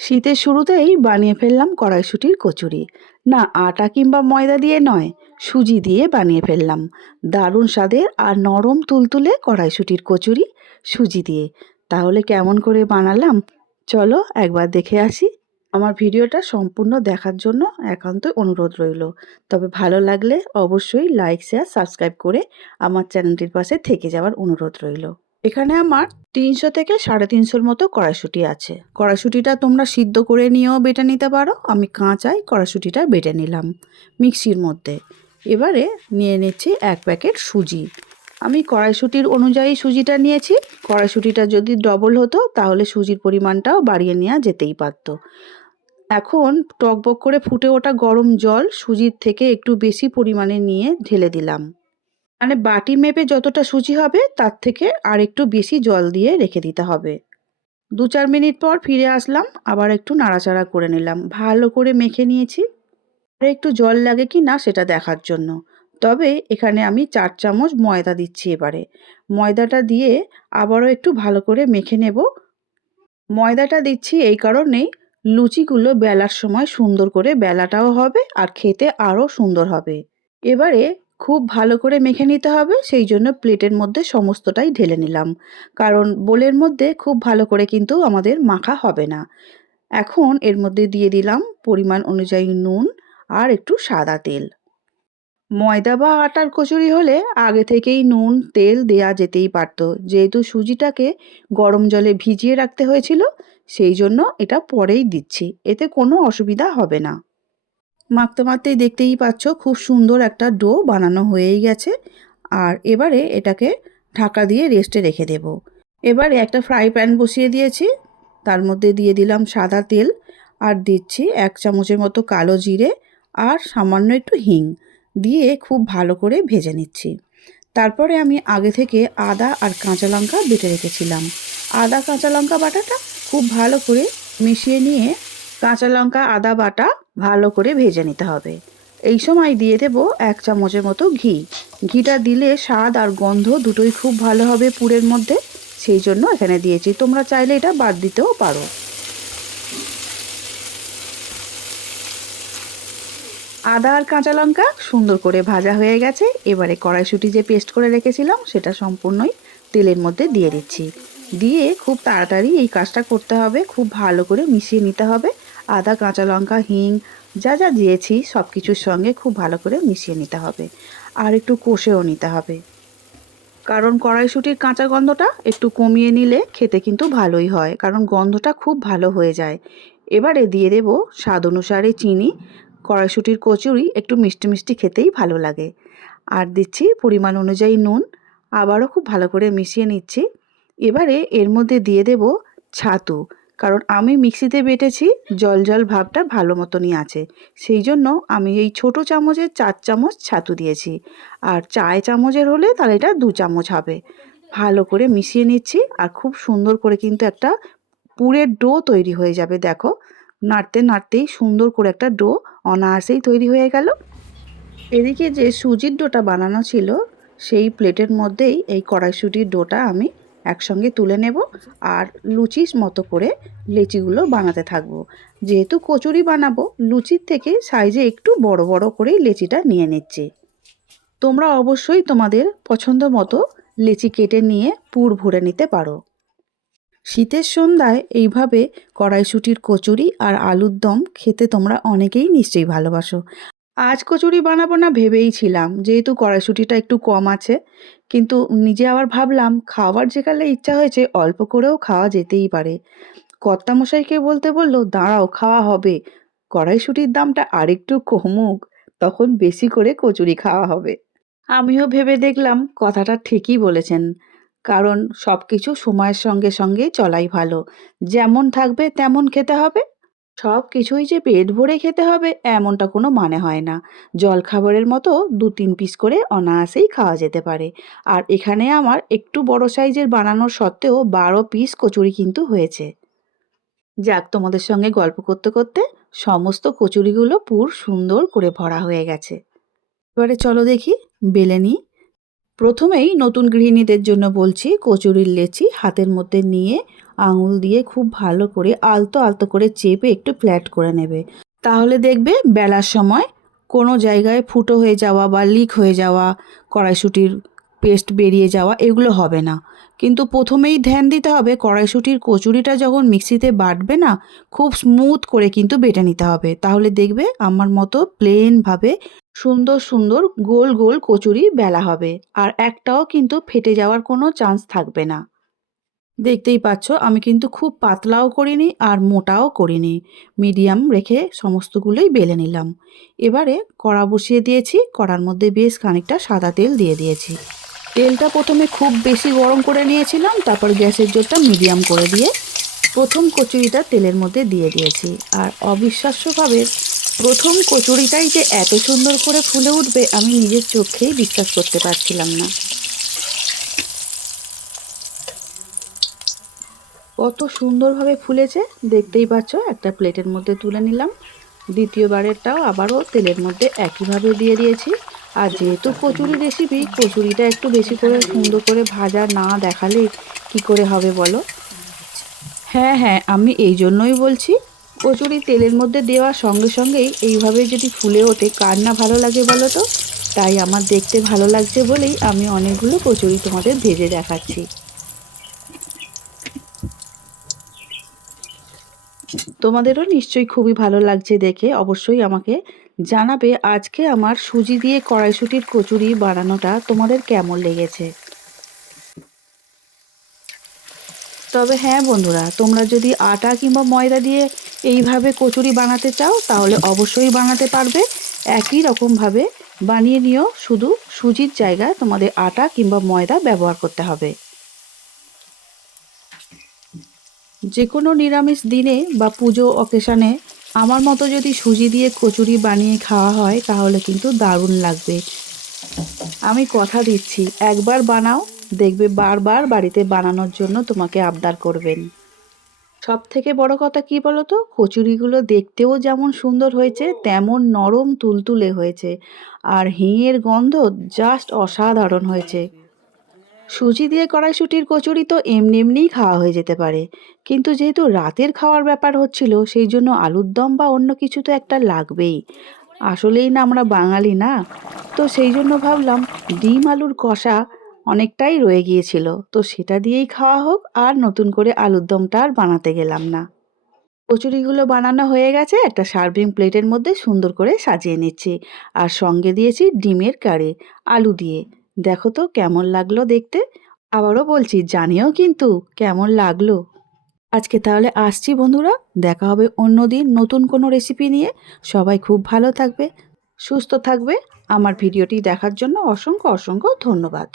শীতের শুরুতেই বানিয়ে ফেললাম কড়াইশুঁটির কচুরি। না আটা কিংবা ময়দা দিয়ে নয়, সুজি দিয়ে বানিয়ে ফেললাম। দারুণ স্বাদের আর নরম তুলতুলে কড়াইশুঁটির কচুরি সুজি দিয়ে। তাহলে কেমন করে বানালাম চলো একবার দেখে আসি। আমার ভিডিওটা সম্পূর্ণ দেখার জন্য একান্ত অনুরোধ রইল। তবে ভালো লাগলে অবশ্যই লাইক শেয়ার সাবস্ক্রাইব করে আমার চ্যানেলটির পাশে থেকে যাওয়ার অনুরোধ রইল। এখানে আমার 300 থেকে 350 মতো কড়াইশুঁটি আছে। কড়াইশুঁটিটা তোমরা সিদ্ধ করে নিয়েও বেটে নিতে পারো। আমি কাঁচাই কড়াইশুঁটিটা বেটে নিলাম মিক্সির মধ্যে। এবারে নিয়ে নিচ্ছি 1 প্যাকেট সুজি। আমি কড়াইশুঁটির অনুযায়ী সুজিটা নিয়েছি। কড়াইশুঁটিটা যদি ডবল হতো তাহলে সুজির পরিমাণটাও বাড়িয়ে নেওয়া যেতেই পারত। এখন টকবক করে ফুটে ওঠা গরম জল সুজির থেকে একটু বেশি পরিমাণে নিয়ে ঢেলে দিলাম। মানে বাটি মেপে যতটা সুজি হবে তার থেকে আর একটু বেশি জল দিয়ে রেখে দিতে হবে। 2-4 মিনিট পর ফিরে আসলাম, আবার একটু নাড়াচাড়া করে নিলাম। ভালো করে মেখে নিয়েছি। আর একটু জল লাগে কি না সেটা দেখার জন্য। তবে এখানে আমি 4 চামচ ময়দা দিচ্ছি এবারে। ময়দাটা দিয়ে আবারও একটু ভালো করে মেখে নেব। ময়দাটা দিচ্ছি এই কারণেই, লুচিগুলো বেলার সময় সুন্দর করে বেলাটাও হবে আর খেতে আরও সুন্দর হবে। এবারে খুব ভালো করে মেখে নিতে হবে, সেই জন্য প্লেটের মধ্যে সমস্তটাই ঢেলে নিলাম। কারণ বোলের মধ্যে খুব ভালো করে কিন্তু আমাদের মাখা হবে না। এখন এর মধ্যে দিয়ে দিলাম পরিমাণ অনুযায়ী নুন আর একটু সাদা তেল। ময়দা বা আটার কচুরি হলে আগে থেকেই নুন তেল দেয়া যেতেই পারতো, যেহেতু সুজিটাকে গরম জলে ভিজিয়ে রাখতে হয়েছিল সেই জন্য এটা পরেই দিচ্ছি, এতে কোনো অসুবিধা হবে না। মাখতে মাখতেই দেখতেই পাচ্ছ খুব সুন্দর একটা ডো বানানো হয়েই গেছে। আর এবারে এটাকে ঢাকা দিয়ে রেস্টে রেখে দেব। এবারে একটা ফ্রাই প্যান বসিয়ে দিয়েছি, তার মধ্যে দিয়ে দিলাম সাদা তেল আর দিচ্ছি 1 চামচের মতো কালো জিরে আর সামান্য একটু হিং দিয়ে খুব ভালো করে ভেজে নিচ্ছি। তারপরে আমি আগে থেকে আদা আর কাঁচা লঙ্কা বেটে রেখেছিলাম। আদা কাঁচা লঙ্কা বাটাটা খুব ভালো করে মিশিয়ে নিয়ে কাঁচা লঙ্কা আদা বাটা ভালো করে ভেজে নিতে হবে। এই সময় দিয়ে দেব 1 চামচের মতো ঘি। ঘিটা দিলে স্বাদ আর গন্ধ দুটোই খুব ভালো হবে পুরের মধ্যে, সেই জন্য এখানে দিয়েছি। তোমরা চাইলে এটা বাদ দিতেও পারো। আদা আর কাঁচা লঙ্কা সুন্দর করে ভাজা হয়ে গেছে। এবারে কড়াইশুঁটি যে পেস্ট করে রেখেছিলাম সেটা সম্পূর্ণই তেলের মধ্যে দিয়ে দিচ্ছি। দিয়ে খুব তাড়াতাড়ি এই কাজটা করতে হবে, খুব ভালো করে মিশিয়ে নিতে হবে। আদা কাঁচা লঙ্কা হিং যা যা দিয়েছি সব কিছুর সঙ্গে খুব ভালো করে মিশিয়ে নিতে হবে আর একটু কষেও নিতে হবে। কারণ কড়াইশুঁটির কাঁচা গন্ধটা একটু কমিয়ে নিলে খেতে কিন্তু ভালোই হয়, কারণ গন্ধটা খুব ভালো হয়ে যায়। এবারে দিয়ে দেব স্বাদ অনুসারে চিনি। কড়াইশুঁটির কচুরি একটু মিষ্টি মিষ্টি খেতেই ভালো লাগে। আর দিচ্ছি পরিমাণ অনুযায়ী নুন। আবারও খুব ভালো করে মিশিয়ে নিচ্ছি। এবারে এর মধ্যে দিয়ে দেব ছাতু। কারণ আমি মিক্সিতে বেটেছি, জল জল ভাবটা ভালো মতনই আছে, সেই জন্য আমি এই ছোট চামচের 4 চামচ ছাতু দিয়েছি। আর চায় চামচের হলে তাহলে এটা 2 চামচ হবে। ভালো করে মিশিয়ে নিচ্ছি আর খুব সুন্দর করে কিন্তু একটা পুরের ডো তৈরি হয়ে যাবে। দেখো নাড়তে নাড়তেই সুন্দর করে একটা ডো অনায়াসেই তৈরি হয়ে গেল। এদিকে যে সুজির ডোটা বানানো ছিল সেই প্লেটের মধ্যেই এই কড়াইশুঁটির ডোটা আমি একসঙ্গে তুলে নেব আর লুচির মতো করে লেচিগুলো বানাতে থাকবো। যেহেতু কচুরি বানাবো, লুচির থেকে সাইজে একটু বড় বড় করেই লেচিটা নিয়ে নিচ্ছি। তোমরা অবশ্যই তোমাদের পছন্দ মতো লেচি কেটে নিয়ে পুর ভরে নিতে পারো। শীতের সন্ধ্যায় এইভাবে কড়াইশুঁটির কচুরি আর আলুর দম খেতে তোমরা অনেকেই নিশ্চয়ই ভালোবাসো। আজ কচুরি বানাবো না ভেবেই ছিলাম, যেহেতু কড়াইশুঁটিটা একটু কম আছে, কিন্তু নিজে আবার ভাবলাম খাওয়ার যেকালে ইচ্ছা হয়েছে অল্প করেও খাওয়া যেতেই পারে। কর্তামশাইকে বলতে বলল দাঁড়াও খাওয়া হবে, কড়াইশুঁটির দামটা আরেকটু কমুক, তখন বেশি করে কচুরি খাওয়া হবে। আমিও ভেবে দেখলাম কথাটা ঠিকই বলেছেন, কারণ সব কিছু সময়ের সঙ্গে সঙ্গে চলাই ভালো। যেমন থাকবে তেমন খেতে হবে। সব কিছুই যে পেট ভরে খেতে হবে এমনটা কোনো মানে হয় না। জলখাবারের মতো 2-3 পিস করে অনায়াসেই খাওয়া যেতে পারে। আর এখানে আমার একটু বড় সাইজের বানানোর সত্ত্বেও 12 পিস কচুরি কিন্তু হয়েছে। যাক, তোমাদের সঙ্গে গল্প করতে করতে সমস্ত কচুরিগুলো পুর সুন্দর করে ভরা হয়ে গেছে। এবারে চলো দেখি বেলে নিই। প্রথমেই নতুন গৃহিণীদের জন্য বলছি, কচুরির লেচি হাতের মধ্যে নিয়ে আঙুল দিয়ে খুব ভালো করে আলতো আলতো করে চেপে একটু ফ্ল্যাট করে নেবে। তাহলে দেখবে বেলার সময় কোনো জায়গায় ফুটো হয়ে যাওয়া বা লিক হয়ে যাওয়া, কড়াইশুঁটির পেস্ট বেরিয়ে যাওয়া এগুলো হবে না। কিন্তু প্রথমেই ধ্যান দিতে হবে কড়াইশুঁটির কচুরিটা যখন মিক্সিতে বাটবে না, খুব স্মুথ করে কিন্তু বেটে নিতে হবে। তাহলে দেখবে আমার মতো প্লেনভাবে সুন্দর সুন্দর গোল গোল কচুরি বেলা হবে, আর একটাও কিন্তু ফেটে যাওয়ার কোনো চান্স থাকবে না। দেখতেই পাচ্ছ আমি কিন্তু খুব পাতলাও করিনি আর মোটাও করিনি, মিডিয়াম রেখে সমস্তগুলোই বেলে নিলাম। এবারে কড়া বসিয়ে দিয়েছি, কড়ার মধ্যে বেশ খানিকটা সাদা তেল দিয়ে দিয়েছি। তেলটা প্রথমে খুব বেশি গরম করে নিয়েছিলাম, তারপর গ্যাসের জোরটা মিডিয়াম করে দিয়ে প্রথম কচুরিটা তেলের মধ্যে দিয়ে দিয়েছি। আর অবিশ্বাস্যভাবে প্রথম কচুরিটাই যে এত সুন্দর করে ফুলে উঠবে আমি নিজের চোখেই বিশ্বাস করতে পারছিলাম না। কত সুন্দরভাবে ফুলেছে দেখতেই পাচ্ছ। একটা প্লেটের মধ্যে তুলে নিলাম। দ্বিতীয়বারেরটাও আবারও তেলের মধ্যে একইভাবে দিয়ে দিয়েছি। আর যেহেতু কচুরি রেসিপি, কচুরিটা একটু বেশি করে সুন্দর করে ভাজা না দেখালে কি করে হবে বলো? হ্যাঁ হ্যাঁ, আমি এই জন্যই বলছি, কচুরি তেলের মধ্যে দেওয়ার সঙ্গে সঙ্গেই এইভাবে যদি ফুলে ওঠে কার না ভালো লাগে বলো তো? তাই আমার দেখতে ভালো লাগছে বলেই আমি অনেকগুলো কচুরি তোমাদের ভেজে দেখাচ্ছি। তোমাদেরও নিশ্চয়ই খুবই ভালো লাগছে দেখে, অবশ্যই আমাকে জানাবে আজকে আমার সুজি দিয়ে কড়াইশুঁটির কচুরি বানানোটা তোমাদের কেমন লেগেছে। তবে হ্যাঁ বন্ধুরা, তোমরা যদি আটা কিংবা ময়দা দিয়ে এইভাবে কচুরি বানাতে চাও তাহলে অবশ্যই বানাতে পারবে। একই রকমভাবে বানিয়ে নিও, শুধু সুজির জায়গায় তোমাদের আটা কিংবা ময়দা ব্যবহার করতে হবে। যে কোনো নিরামিষ দিনে বা পুজো অকেশানে আমার মতো যদি সুজি দিয়ে কচুরি বানিয়ে খাওয়া হয় তাহলে কিন্তু দারুণ লাগবে। আমি কথা দিচ্ছি, একবার বানাও, দেখবে বারবার বাড়িতে বানানোর জন্য তোমাকে আবদার করবেন। সব থেকে বড় কথা কি বলো তো, কচুরিগুলো দেখতেও যেমন সুন্দর হয়েছে তেমন নরম তুলতুলে হয়েছে, আর হিঙের গন্ধ জাস্ট অসাধারণ হয়েছে। সুজি দিয়ে কড়াইশুঁটির কচুরি তো এমনি এমনিই খাওয়া হয়ে যেতে পারে, কিন্তু যেহেতু রাতের খাওয়ার ব্যাপার হচ্ছিল সেই জন্য আলুর দম বা অন্য কিছু তো একটা লাগবেই। আসলেই না আমরা বাঙালি না, তো সেই জন্য ভাবলাম ডিম আলুর কষা অনেকটাই রয়ে গিয়েছিল, তো সেটা দিয়েই খাওয়া হোক, আর নতুন করে আলুর দমটা আর বানাতে গেলাম না। কচুরিগুলো বানানো হয়ে গেছে, একটা সার্ভিং প্লেটের মধ্যে সুন্দর করে সাজিয়ে নিচ্ছি। আর সঙ্গে দিয়েছি ডিমের কারি আলু দিয়ে। দেখো তো কেমন লাগলো দেখতে। আবারও বলছি, জানিও কিন্তু কেমন লাগলো। আজকে তাহলে আসছি বন্ধুরা, দেখা হবে অন্য দিন নতুন কোনো রেসিপি নিয়ে। সবাই খুব ভালো থাকবে, সুস্থ থাকবে। আমার ভিডিওটি দেখার জন্য অসংখ্য অসংখ্য ধন্যবাদ।